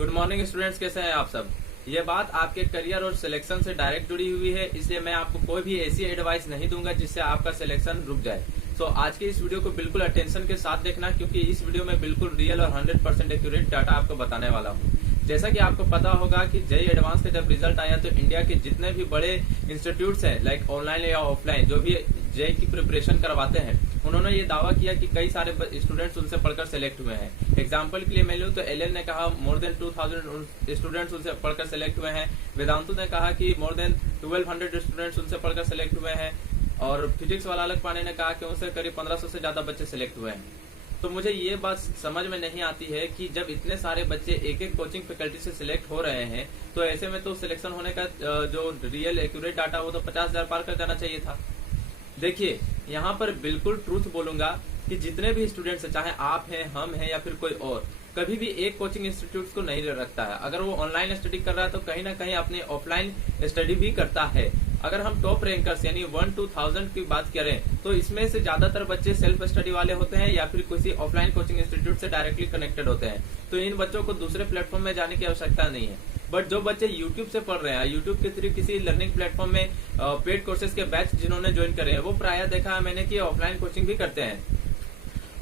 Good morning students, कैसे हैं आप सब। ये बात आपके करियर और सिलेक्शन से डायरेक्ट जुड़ी हुई है, इसलिए मैं आपको कोई भी ऐसी एडवाइस नहीं दूंगा जिससे आपका सिलेक्शन रुक जाए। तो आज की इस वीडियो को बिल्कुल अटेंशन के साथ देखना, क्योंकि इस वीडियो में बिल्कुल रियल और 100% एक्यूरेट डाटा आपको बताने वाला हूँ। जैसा कि आपको पता होगा कि जेईई एडवांस का जब रिजल्ट आया तो इंडिया के जितने भी बड़े इंस्टीट्यूट्स हैं, लाइक ऑनलाइन या ऑफलाइन, जो भी जेईई की प्रिपरेशन करवाते हैं, उन्होंने ये दावा किया कि कई सारे स्टूडेंट्स उनसे पढ़कर सिलेक्ट हुए हैं। एग्जाम्पल के लिए मैं लूं तो एलएन ने कहा मोर देन 2000 स्टूडेंट्स उनसे पढ़कर सिलेक्ट हुए हैं। वेदांतु ने कहा कि मोर देन 1200 स्टूडेंट्स उनसे पढ़कर सिलेक्ट हुए हैं। और फिजिक्स वाला अलग पांडे ने कहा कि उनसे करीब 1500 से ज्यादा बच्चे सिलेक्ट हुए हैं। तो मुझे ये बात समझ में नहीं आती है कि जब इतने सारे बच्चे एक एक कोचिंग फैकल्टी से सिलेक्ट हो रहे हैं, तो ऐसे में तो सिलेक्शन होने का जो रियल एक्यूरेट डाटा वो तो 50,000 पार कर जाना चाहिए था। देखिए, यहाँ पर बिल्कुल ट्रूथ बोलूंगा कि जितने भी स्टूडेंट्स हैं, चाहे आप हैं, हम हैं या फिर कोई और, कभी भी एक कोचिंग इंस्टीट्यूट को नहीं रखता है। अगर वो ऑनलाइन स्टडी कर रहा है तो कहीं ना कहीं अपनी ऑफलाइन स्टडी भी करता है। अगर हम टॉप रैंकर्स यानी 1 to 1000 की बात करें तो इसमें से ज्यादातर बच्चे सेल्फ स्टडी वाले होते हैं या फिर किसी ऑफलाइन कोचिंग इंस्टीट्यूट से डायरेक्टली कनेक्टेड होते हैं। तो इन बच्चों को दूसरे प्लेटफॉर्म में जाने की आवश्यकता नहीं है। बट जो बच्चे यूट्यूब से पढ़ रहे हैं, यूट्यूब के थ्रू किसी लर्निंग प्लेटफॉर्म में पेड कोर्सेज के बैच जिन्होंने ज्वाइन करे हैं, वो प्रायः देखा है मैंने कि ऑफलाइन कोचिंग भी करते हैं।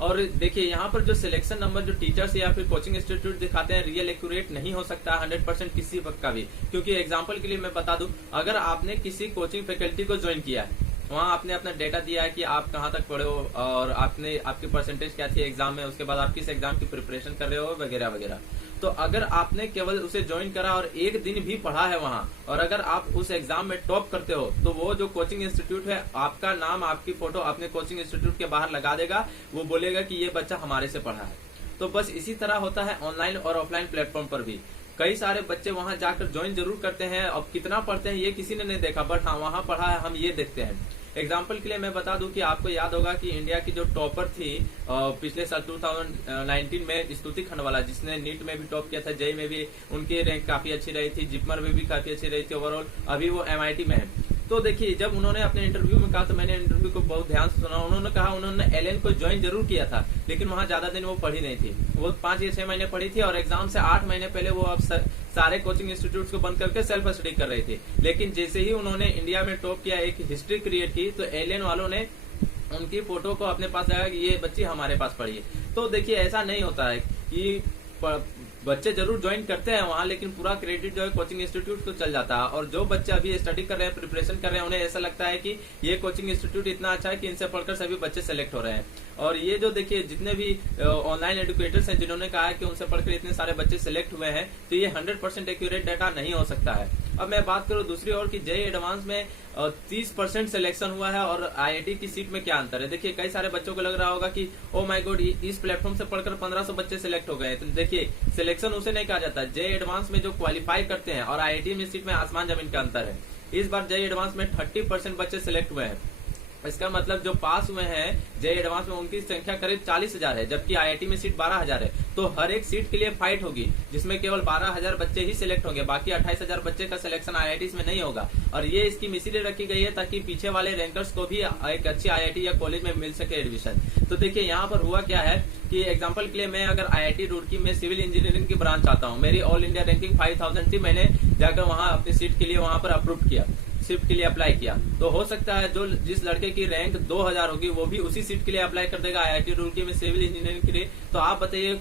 और देखिए, यहाँ पर जो सिलेक्शन नंबर जो टीचर्स या फिर कोचिंग इंस्टीट्यूट दिखाते हैं, रियल एक्यूरेट नहीं हो सकता 100% किसी वक्त का भी। क्योंकि एग्जांपल के लिए मैं बता दूं, अगर आपने किसी कोचिंग फैकल्टी को ज्वाइन किया है, वहां आपने अपना डेटा दिया है कि आप कहाँ तक पढ़े हो और आपकी परसेंटेज क्या थी एग्जाम में, उसके बाद आप किस एग्जाम की प्रिपरेशन कर रहे हो वगैरह वगैरह। तो अगर आपने केवल उसे ज्वाइन करा और एक दिन भी पढ़ा है वहां, और अगर आप उस एग्जाम में टॉप करते हो, तो वो जो कोचिंग इंस्टीट्यूट है आपका नाम, आपकी फोटो अपने कोचिंग इंस्टीट्यूट के बाहर लगा देगा। वो बोलेगा कि ये बच्चा हमारे से पढ़ा है। तो बस इसी तरह होता है ऑनलाइन और ऑफलाइन प्लेटफॉर्म पर भी। कई सारे बच्चे वहां जाकर ज्वाइन जरूर करते हैं, अब कितना पढ़ते हैं ये किसी ने नहीं देखा, बट हाँ वहां पढ़ा है हम ये देखते हैं। एग्जाम्पल के लिए मैं बता दूं कि आपको याद होगा कि इंडिया की जो टॉपर थी पिछले साल 2019 में, स्तुति खंडवाला, जिसने नीट में भी टॉप किया था, जेईई में भी उनकी रैंक काफी अच्छी रही थी, जिपमर में भी काफी अच्छी रही थी ओवरऑल। अभी वो MIT में है। तो देखिए, जब उन्होंने अपने इंटरव्यू में कहा तो मैंने इंटरव्यू को बहुत ध्यान से सुना। उन्होंने कहा उन्होंने एलएन को ज्वाइन जरूर किया था, लेकिन वहां ज्यादा दिन वो पढ़ी नहीं थी। वो 5 या 6 महीने पढ़ी थी और एग्जाम से 8 महीने पहले वो अब सारे कोचिंग इंस्टीट्यूट को बंद करके सेल्फ स्टडी कर रही थी। लेकिन जैसे ही उन्होंने इंडिया में टॉप किया, एक हिस्ट्री क्रिएट की, तो एलियन वालों ने उनकी फोटो को अपने पास लगाया कि ये बच्ची हमारे पास पढ़ी है। तो देखिए, ऐसा नहीं होता है कि बच्चे जरूर ज्वाइन करते हैं वहां, लेकिन पूरा क्रेडिट जो है कोचिंग इंस्टीट्यूट को चल जाता है। और जो बच्चे अभी स्टडी कर रहे हैं, प्रिपरेशन कर रहे हैं, उन्हें ऐसा लगता है कि ये कोचिंग इंस्टीट्यूट इतना अच्छा है कि इनसे पढ़कर सभी बच्चे सेलेक्ट हो रहे हैं। और ये जो देखिए, जितने भी ऑनलाइन एजुकेटर्स हैं जिन्होंने कहा है कि उनसे पढ़कर इतने सारे बच्चे सिलेक्ट हुए हैं, तो ये 100% एक्यूरेट डाटा नहीं हो सकता है। अब मैं बात करूं दूसरी ओर कि जेईई एडवांस में 30% सिलेक्शन हुआ है और आईआईटी की सीट में क्या अंतर है। देखिए, कई सारे बच्चों को लग रहा होगा कि ओ माय गॉड, इस प्लेटफॉर्म से पढ़कर 1500 बच्चे सिलेक्ट हो गए। तो देखिए, सिलेक्शन उसे नहीं कहा जाता। जेईई एडवांस में जो क्वालिफाई करते हैं और आईआईटी में सीट में आसमान जमीन का अंतर है। इस बार जेईई एडवांस में 30% बच्चे सिलेक्ट हुए हैं। इसका मतलब जो पास हुए हैं जेईई एडवांस में, उनकी संख्या करीब 40,000 है, जबकि आईआईटी में सीट 12,000 है। तो हर एक सीट के लिए फाइट होगी, जिसमें केवल 12,000 बच्चे ही सिलेक्ट होंगे, बाकी 28,000 बच्चे का सिलेक्शन आईआईटी में नहीं होगा। और ये स्कीम इसीलिए रखी गई है ताकि पीछे वाले रैंकर्स को भी एक अच्छी आईआईटी या कॉलेज में मिल सके एडमिशन। तो देखिए, यहाँ पर हुआ क्या है कि एग्जाम्पल के लिए मैं अगर आईआईटी रुड़की में सिविल इंजीनियरिंग की ब्रांच चाहता हूँ, मेरी ऑल इंडिया रैंकिंग 5000 थी, मैंने जाकर वहां अपनी सीट के लिए वहां पर अप्रूव किया, शिफ्ट के लिए अप्लाई किया। तो हो सकता है जो जिस लड़के की रैंक 2000 होगी वो भी उसी सीट के लिए अप्लाई कर देगा आईआईटी रुड़की में सिविल इंजीनियरिंग के लिए। तो आप बताइए,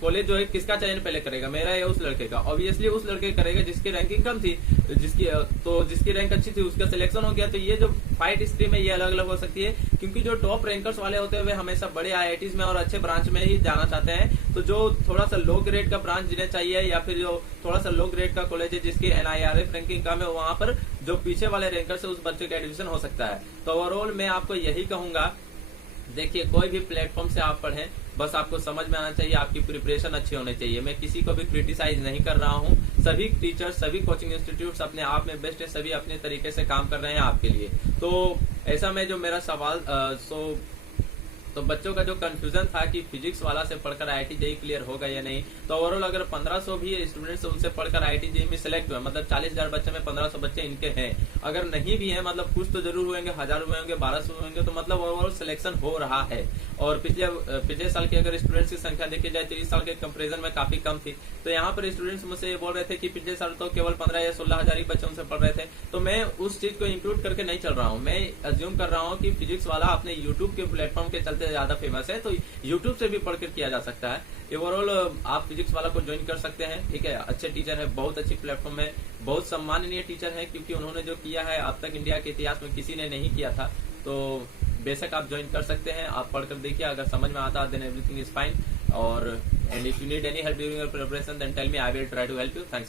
कॉलेज जो है किसका चयन पहले करेगा, मेरा या उस लड़के का? ऑब्वियसली उस लड़के करेगा जिसकी रैंकिंग कम थी, जिसकी रैंक अच्छी थी उसका सिलेक्शन हो गया। तो ये जो फाइट स्ट्रीम है ये अलग अलग हो सकती है, क्योंकि जो टॉप रैंकर्स वाले होते हैं वे हमेशा बड़े आईआईटीज में और अच्छे ब्रांच में ही जाना चाहते हैं। तो जो थोड़ा सा लो ग्रेड का ब्रांच जिन्हें चाहिए, या फिर जो थोड़ा सा लो ग्रेड का कॉलेज है जिसकी NIRF रैंकिंग कम है, वहां पर जो पीछे वाले रैंकर से उस बच्चे का एडमिशन हो सकता है। तो ओवरऑल मैं आपको यही कहूंगा, देखिए, कोई भी प्लेटफॉर्म से आप पढ़ें, बस आपको समझ में आना चाहिए, आपकी प्रिपरेशन अच्छी होनी चाहिए। मैं किसी को भी क्रिटिसाइज नहीं कर रहा हूँ। सभी टीचर्स, सभी कोचिंग इंस्टीट्यूट्स अपने आप में बेस्ट है, सभी अपने तरीके से काम कर रहे हैं आपके लिए। तो ऐसा में जो मेरा सवाल तो बच्चों का जो कंफ्यूजन था कि फिजिक्स वाला से पढ़कर IIT JEE क्लियर होगा या नहीं, तो ओवरऑल अगर 1500 भी स्टूडेंट्स उनसे पढ़कर IIT JEE में सिलेक्ट हुए, मतलब 40,000 बच्चे में 1500 बच्चे इनके हैं। अगर नहीं भी है, मतलब कुछ तो जरूर हुएंगे, 1000 हुए होंगे, 1200 होंगे, तो मतलब ओवरऑल सिलेक्शन हो रहा है। और पिछले साल की अगर स्टूडेंट्स की संख्या देखी जाए तो इस साल के कंपेरिजन में काफी कम थी। तो यहाँ पर स्टूडेंट्स मुझसे ये बोल रहे थे कि पिछले साल तो केवल 15 या 16,000 ही बच्चे उनसे पढ़ रहे थे। तो मैं उस चीज को इंक्लूड करके नहीं चल रहा हूँ। मैं अज्यूम कर रहा हूँ कि फिजिक्स वाला अपने यूट्यूब के प्लेटफॉर्म के चलते ज्यादा फेमस है, तो यूट्यूब से भी पढ़कर किया जा सकता है। ओवरऑल आप फिजिक्स वाला को ज्वाइन कर सकते हैं, ठीक है। अच्छे टीचर है, बहुत अच्छी प्लेटफॉर्म है, बहुत सम्माननीय टीचर है, क्योंकि उन्होंने जो किया है अब तक इंडिया के इतिहास में किसी ने नहीं किया था। तो बेशक आप ज्वाइन कर सकते हैं। आप पढ़कर देखिए, अगर समझ में आता देन एवरीथिंग इज फाइन। और and if you need any help during your preparation then tell me, I will try to help you. Thanks.